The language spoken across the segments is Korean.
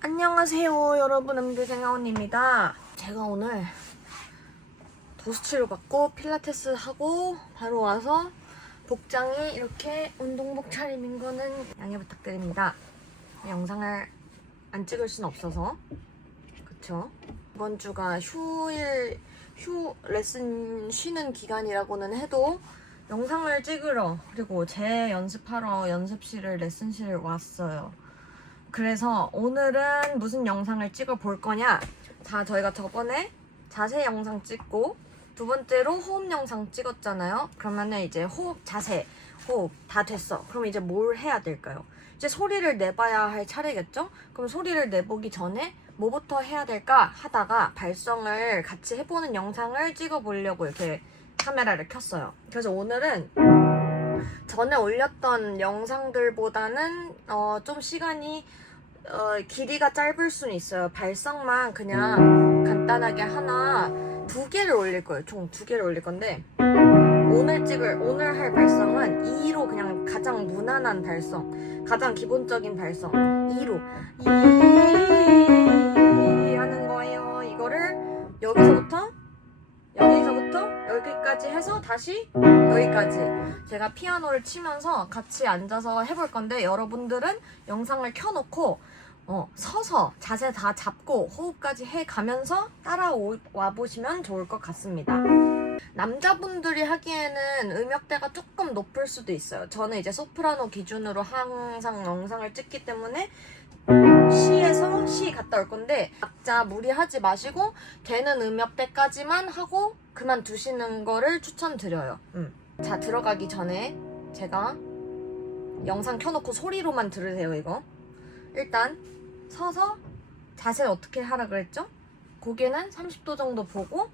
안녕하세요 여러분, 음대생아원입니다. 제가 오늘 도수치료 받고 필라테스 하고 바로 와서 복장이 이렇게 운동복 차림인 거는 양해 부탁드립니다. 영상을 안 찍을 순 없어서. 그쵸? 이번 주가 레슨 쉬는 기간이라고는 해도 영상을 찍으러, 그리고 제 연습하러 연습실을 레슨실을 왔어요. 그래서 오늘은 무슨 영상을 찍어 볼 거냐? 자, 저희가 저번에 자세 영상 찍고 두 번째로 호흡 영상 찍었잖아요. 그러면은 이제 호흡, 자세, 호흡 다 됐어. 그럼 이제 뭘 해야 될까요? 이제 소리를 내봐야 할 차례겠죠? 그럼 소리를 내보기 전에 뭐부터 해야 될까 하다가 발성을 같이 해보는 영상을 찍어보려고 이렇게 카메라를 켰어요. 그래서 오늘은 전에 올렸던 영상들보다는 좀 시간이 길이가 짧을 수는 있어요. 발성만 그냥 간단하게 두 개를 올릴 거예요. 총 2개를 올릴 건데 오늘 할 발성은 2로 그냥 가장 무난한 발성, 가장 기본적인 발성 2로 이 하는 거예요. 이거를 여기서부터 여기까지 해서 다시 여기까지 제가 피아노를 치면서 같이 앉아서 해볼 건데, 여러분들은 영상을 켜놓고 서서 자세 다 잡고 호흡까지 해가면서 따라와 보시면 좋을 것 같습니다. 남자분들이 하기에는 음역대가 조금 높을 수도 있어요. 저는 이제 소프라노 기준으로 항상 영상을 찍기 때문에 C에서 C 갔다 올 건데, 각자 무리하지 마시고 되는 음역대까지만 하고 그만두시는 거를 추천드려요. 자, 들어가기 전에 제가 영상 켜놓고 소리로만 들으세요. 이거 일단 서서 자세 어떻게 하라 그랬죠? 고개는 30도 정도 보고,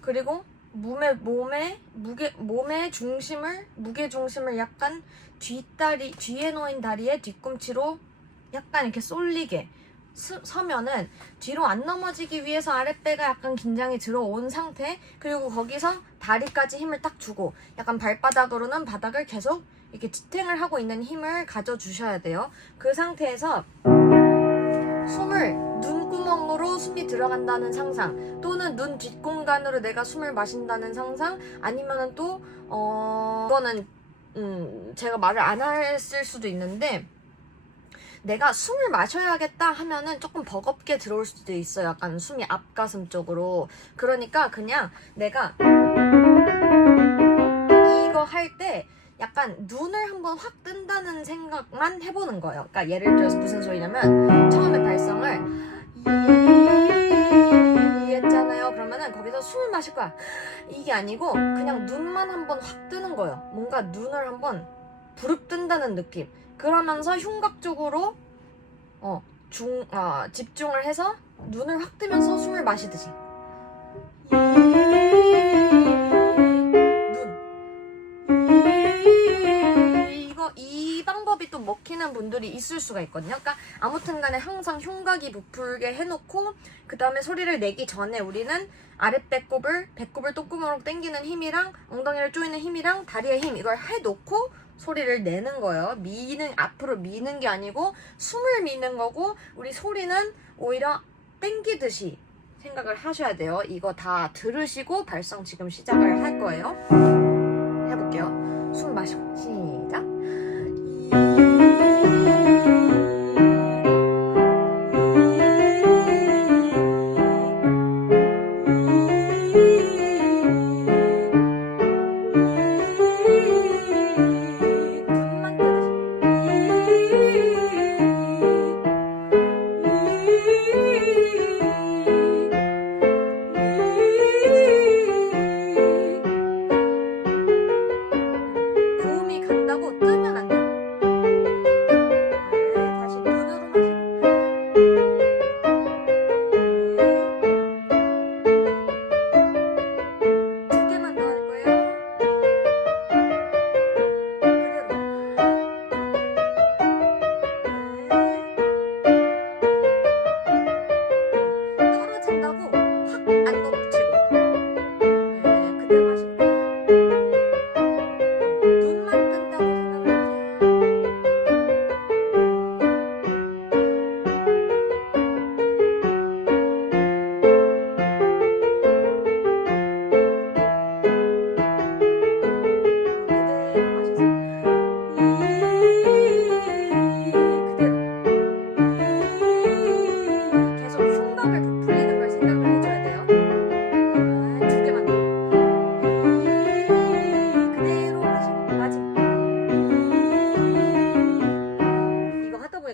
그리고 무게 중심을 약간 뒤에 놓인 다리의 뒤꿈치로 약간 이렇게 쏠리게 서면은 뒤로 안 넘어지기 위해서 아랫배가 약간 긴장이 들어온 상태, 그리고 거기서 다리까지 힘을 딱 주고 약간 발바닥으로는 바닥을 계속 이렇게 지탱을 하고 있는 힘을 가져주셔야 돼요. 그 상태에서 눈구멍으로 숨이 들어간다는 상상, 또는 눈 뒷공간으로 내가 숨을 마신다는 상상, 아니면은 또 이거는 제가 말을 안 했을 수도 있는데, 내가 숨을 마셔야겠다 하면은 조금 버겁게 들어올 수도 있어요. 약간 숨이 앞가슴 쪽으로. 그러니까 그냥 내가 이거 할 때 약간 눈을 한번 확 뜬다는 생각만 해보는 거예요. 그러니까 예를 들어서 무슨 소리냐면, 처음에 발성을 했잖아요. 그러면은 거기서 숨을 마실 거야. 이게 아니고 그냥 눈만 한번 확 뜨는 거예요. 뭔가 눈을 한번 부릅 뜬다는 느낌. 그러면서 흉곽 쪽으로 집중을 해서 눈을 확 뜨면서 숨을 마시듯이 이 방법이 또 먹히는 분들이 있을 수가 있거든요. 그러니까 아무튼 간에 항상 흉곽이 부풀게 해놓고, 그 다음에 소리를 내기 전에 우리는 아랫배꼽을 똥구멍으로 당기는 힘이랑 엉덩이를 조이는 힘이랑 다리의 힘, 이걸 해놓고 소리를 내는 거예요. 앞으로 미는 게 아니고 숨을 미는 거고, 우리 소리는 오히려 당기듯이 생각을 하셔야 돼요. 이거 다 들으시고 발성 지금 시작을 할 거예요. 해볼게요. 숨 마시고 시작. 고음이 간다고 뜨면 안 돼요.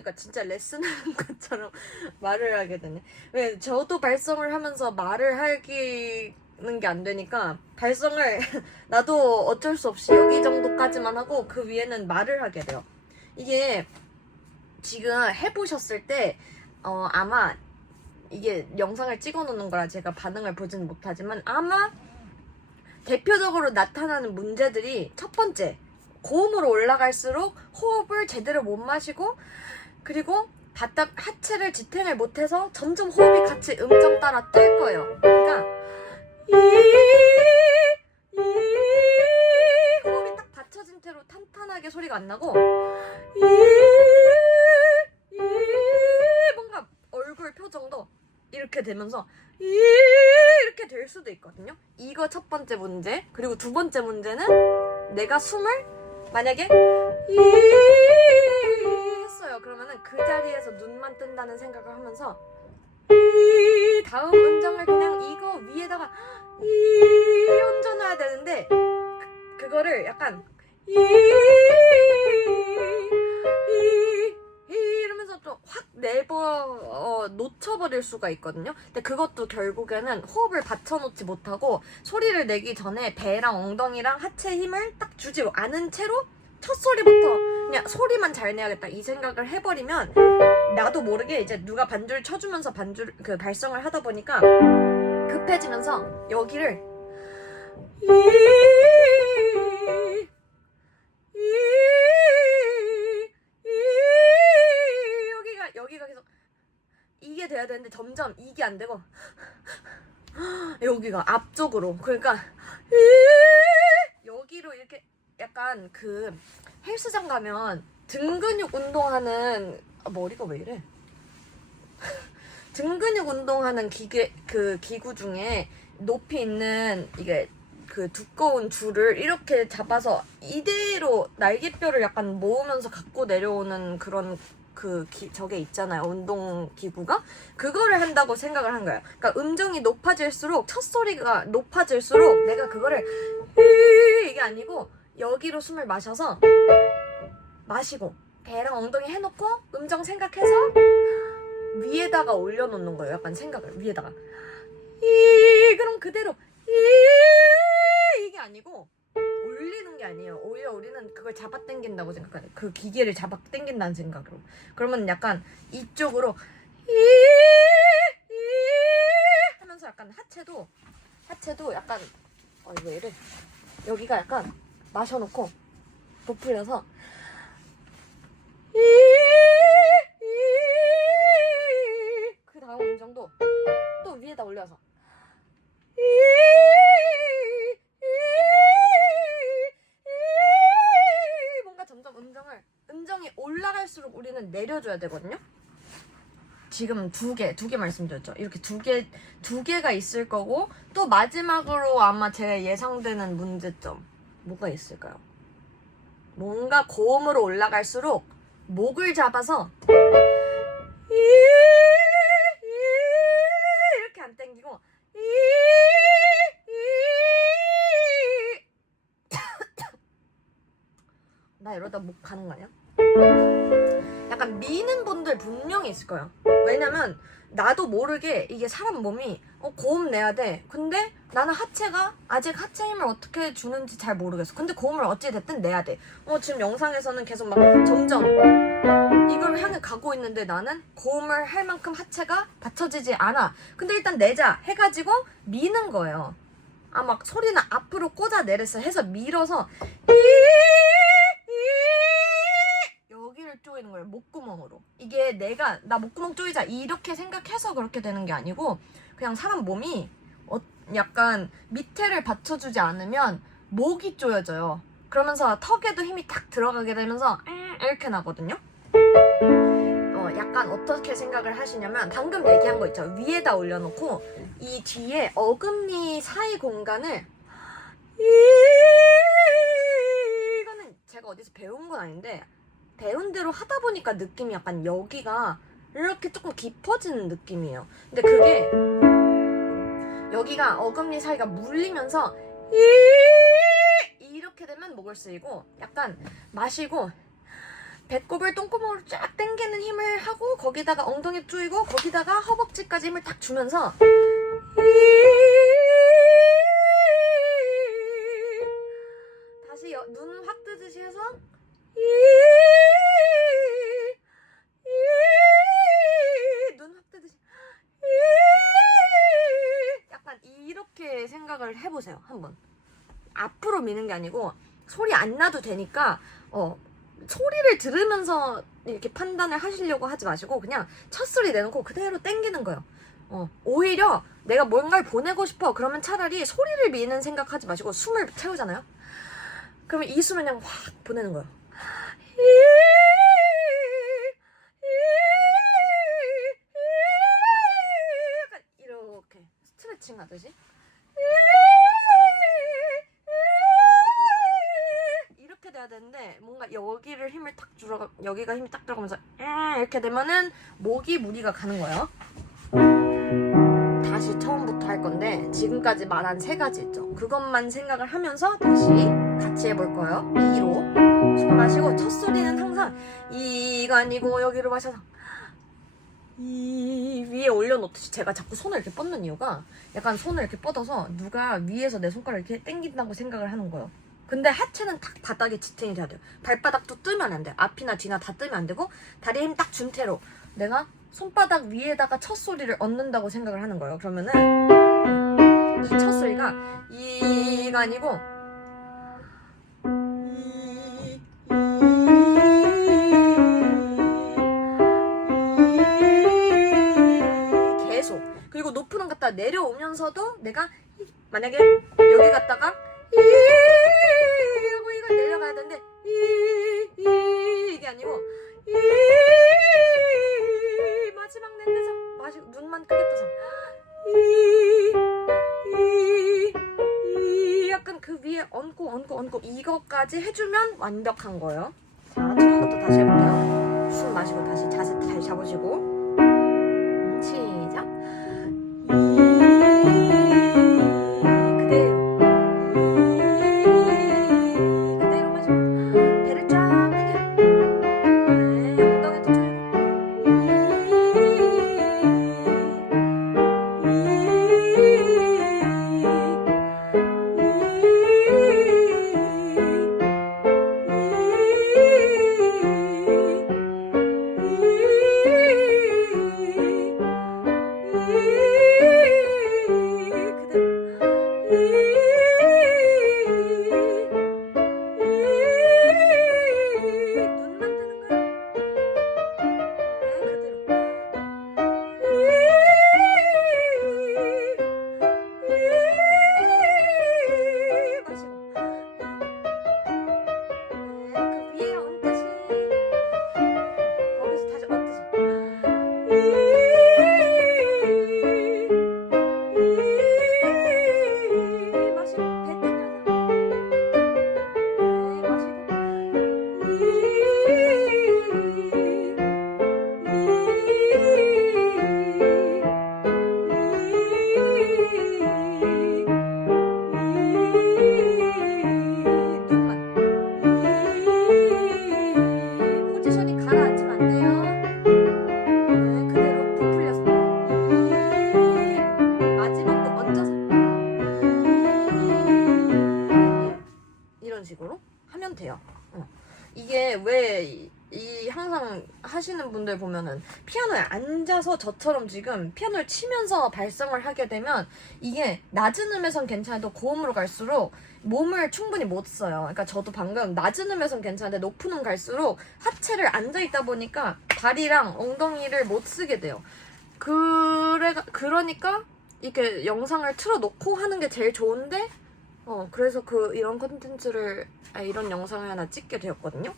하니까 진짜 레슨하는 것처럼 말을 하게 되네. 왜 저도 발성을 하면서 말을 하기는 게 안 되니까 발성을 나도 어쩔 수 없이 여기 정도까지만 하고 그 위에는 말을 하게 돼요. 이게 지금 해보셨을 때 아마 이게 영상을 찍어 놓는 거라 제가 반응을 보지는 못하지만 아마 대표적으로 나타나는 문제들이 첫 번째, 고음으로 올라갈수록 호흡을 제대로 못 마시고 그리고 바닥 하체를 지탱을 못해서 점점 호흡이 같이 음정 따라 뜰 거예요. 그러니까 호흡이 딱 받쳐진 채로 탄탄하게 소리가 안 나고 뭔가 얼굴 표정도 이렇게 되면서 이렇게 될 수도 있거든요. 이거 첫 번째 문제. 그리고 두 번째 문제는 내가 숨을 만약에 했어요. 그러면은 그 자리에서 눈만 뜬다는 생각을 하면서 다음 음정을 그냥 이거 위에다가 얹어놔야 되는데 그거를 약간 이러면서 좀 확 놓쳐버릴 수가 있거든요. 근데 그것도 결국에는 호흡을 받쳐놓지 못하고 소리를 내기 전에 배랑 엉덩이랑 하체 힘을 딱 주지 않은 채로 첫 소리부터 그냥 소리만 잘 내야겠다 이 생각을 해버리면 나도 모르게 이제 누가 반주를 쳐주면서 그 발성을 하다 보니까 급해지면서 여기를 여기가 계속 이게 돼야 되는데 점점 이게 안 되고 여기가 앞쪽으로 그러니까 여기로 이렇게 약간 그 헬스장 가면 등 근육 운동하는 머리가 왜 이래? 등 근육 운동하는 기구 중에 높이 있는 이게 그 두꺼운 줄을 이렇게 잡아서 이대로 날개뼈를 약간 모으면서 갖고 내려오는 그런 저게 있잖아요. 운동 기구가. 그거를 한다고 생각을 한 거예요. 그러니까 음정이 높아질수록, 첫 소리가 높아질수록 내가 그거를 이게 아니고 여기로 숨을 마셔서 마시고 배랑 엉덩이 해놓고 음정 생각해서 위에다가 올려놓는 거예요. 약간 생각을 위에다가 그럼 그대로 이게 아니고 올리는 게 아니에요. 오히려 우리는 그걸 잡아당긴다고 생각해요. 그 기계를 잡아당긴다는 생각으로. 그러면 약간 이쪽으로 하면서 약간 하체도 약간 왜 이래? 여기가 약간 마셔놓고 부풀려서 그 다음 음정도 또 위에다 올려서 뭔가 점점 음정이 올라갈수록 우리는 내려줘야 되거든요. 지금 두 개 말씀드렸죠. 이렇게 두 개가 있을 거고 또 마지막으로 아마 제 예상되는 문제점 뭐가 있을까요? 뭔가 고음으로 올라갈수록 목을 잡아서 이렇게 안 당기고 나 이러다 목 가는 거 아니야? 약간 미는 분들 분명히 있을 거예요. 왜냐면 나도 모르게 이게 사람 몸이 고음 내야 돼. 근데 나는 하체가 아직 하체 힘을 어떻게 주는지 잘 모르겠어. 근데 고음을 어찌 됐든 내야 돼. 지금 영상에서는 계속 막 점점 이걸 향해 가고 있는데 나는 고음을 할 만큼 하체가 받쳐지지 않아. 근데 일단 내자 해가지고 미는 거예요. 막 소리는 앞으로 꽂아내렸어 해서 밀어서 여기를 조이는 거예요. 목구멍으로. 이게 나 목구멍 조이자 이렇게 생각해서 그렇게 되는 게 아니고 그냥 사람 몸이 약간 밑에를 받쳐주지 않으면 목이 조여져요. 그러면서 턱에도 힘이 탁 들어가게 되면서 이렇게 나거든요. 약간 어떻게 생각을 하시냐면 방금 얘기한 거 있죠. 위에다 올려놓고 이 뒤에 어금니 사이 공간을 이거는 제가 어디서 배운 건 아닌데 배운 대로 하다 보니까 느낌이 약간 여기가 이렇게 조금 깊어지는 느낌이에요. 근데 그게 여기가 어금니 사이가 물리면서 이렇게 되면 목을 쓰이고 약간 마시고 배꼽을 똥구멍으로 쫙 당기는 힘을 하고 거기다가 엉덩이 조이고 거기다가 허벅지까지 힘을 딱 주면서 다시 눈 확 뜨듯이 해서 눈 확 뜨듯이 약간 이렇게 생각을 해보세요. 한번 앞으로 미는 게 아니고 소리 안 나도 되니까 소리를 들으면서 이렇게 판단을 하시려고 하지 마시고 그냥 첫 소리 내놓고 그대로 땡기는 거예요. 오히려 내가 뭔가를 보내고 싶어 그러면 차라리 소리를 미는 생각하지 마시고 숨을 채우잖아요. 그러면 이 숨을 그냥 확 보내는 거예요. 약간 이렇게 스트레칭 하듯이 이렇게 돼야 되는데 뭔가 여기를 힘을 딱 줄여 여기가 힘이 딱 들어가면서 이렇게 되면은 목이 무리가 가는 거예요. 다시 처음부터 할 건데 지금까지 말한 3가지 있죠. 그것만 생각을 하면서 다시 같이 해볼 거예요. 2로 숨 마시고 첫 소리는 항상 이가 아니고 여기로 마셔서 이 위에 올려놓듯이 제가 자꾸 손을 이렇게 뻗는 이유가 약간 손을 이렇게 뻗어서 누가 위에서 내 손가락을 이렇게 당긴다고 생각을 하는 거예요. 근데 하체는 딱 바닥에 지탱이 돼야 돼요. 발바닥도 뜨면 안 돼요. 앞이나 뒤나 다 뜨면 안 되고 다리에 힘 딱 준 채로 내가 손바닥 위에다가 첫 소리를 얻는다고 생각을 하는 거예요. 그러면은 이 첫 소리가 이가 아니고 계속 그리고 높은 음 갖다 내려오면서도 내가 만약에 여기 갔다가 하고 이걸 내려가야 되는데 이게 아니고 마지막 낸데서 마시고 눈만 크게 떠서 약간 그 위에 얹고 이거까지 해주면 완벽한 거예요. 자, 처음부터 다시 해볼게요. 숨 마시고 다시 자세 잘 잡으시고 시작. 그대로 마시고 배를 쫙 당겨요. 엉덩이도 식으로 하면 돼요. 이게 왜 항상 하시는 분들 보면은 피아노에 앉아서 저처럼 지금 피아노를 치면서 발성을 하게 되면 이게 낮은 음에선 괜찮아도 고음으로 갈수록 몸을 충분히 못 써요. 그러니까 저도 방금 낮은 음에선 괜찮은데 높은 음 갈수록 하체를 앉아있다 보니까 다리랑 엉덩이를 못 쓰게 돼요. 그러니까 이렇게 영상을 틀어놓고 하는 게 제일 좋은데 그래서 이런 컨텐츠를 이런 영상을 하나 찍게 되었거든요.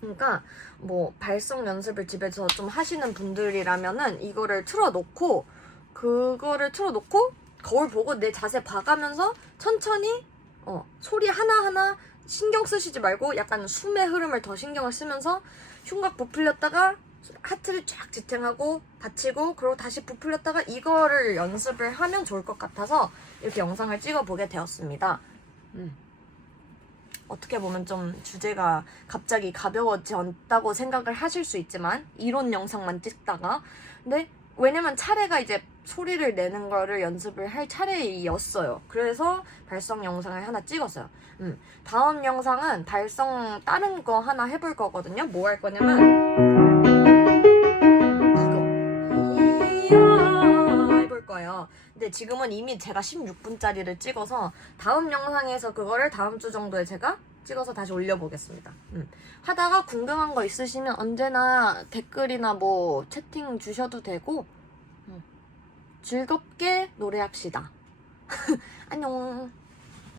그러니까 뭐 발성 연습을 집에서 좀 하시는 분들이라면은 이거를 틀어놓고 거울 보고 내 자세 봐가면서 천천히 소리 하나하나 신경 쓰시지 말고 약간 숨의 흐름을 더 신경을 쓰면서 흉곽 부풀렸다가 하트를 쫙 지탱하고 받치고 그리고 다시 부풀렸다가 이거를 연습을 하면 좋을 것 같아서 이렇게 영상을 찍어보게 되었습니다. 어떻게 보면 좀 주제가 갑자기 가벼워졌다고 생각을 하실 수 있지만 이론 영상만 찍다가 근데 왜냐면 차례가 이제 소리를 내는 거를 연습을 할 차례였어요. 그래서 발성 영상을 하나 찍었어요. 다음 영상은 발성 다른 거 하나 해볼 거거든요. 뭐 할 거냐면 이거 해볼 거예요. 근데 지금은 이미 제가 16분짜리를 찍어서 다음 영상에서 그거를 다음 주 정도에 제가 찍어서 다시 올려보겠습니다. 하다가 궁금한 거 있으시면 언제나 댓글이나 뭐 채팅 주셔도 되고 즐겁게 노래합시다. 안녕.